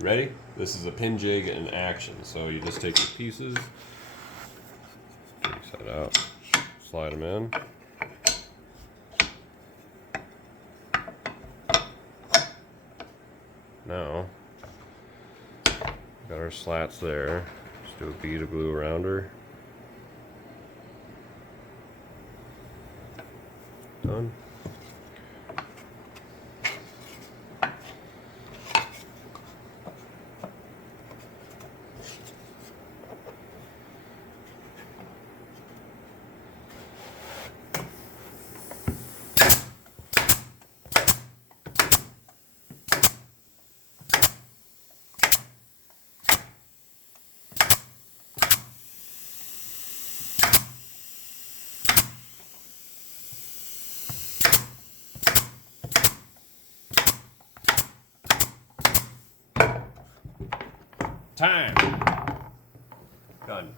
Ready? This is a pin jig in action. So you just take your pieces, take that out, slide them in. Now, got our slats there. Just do a bead of glue around her. Done. Time. Done.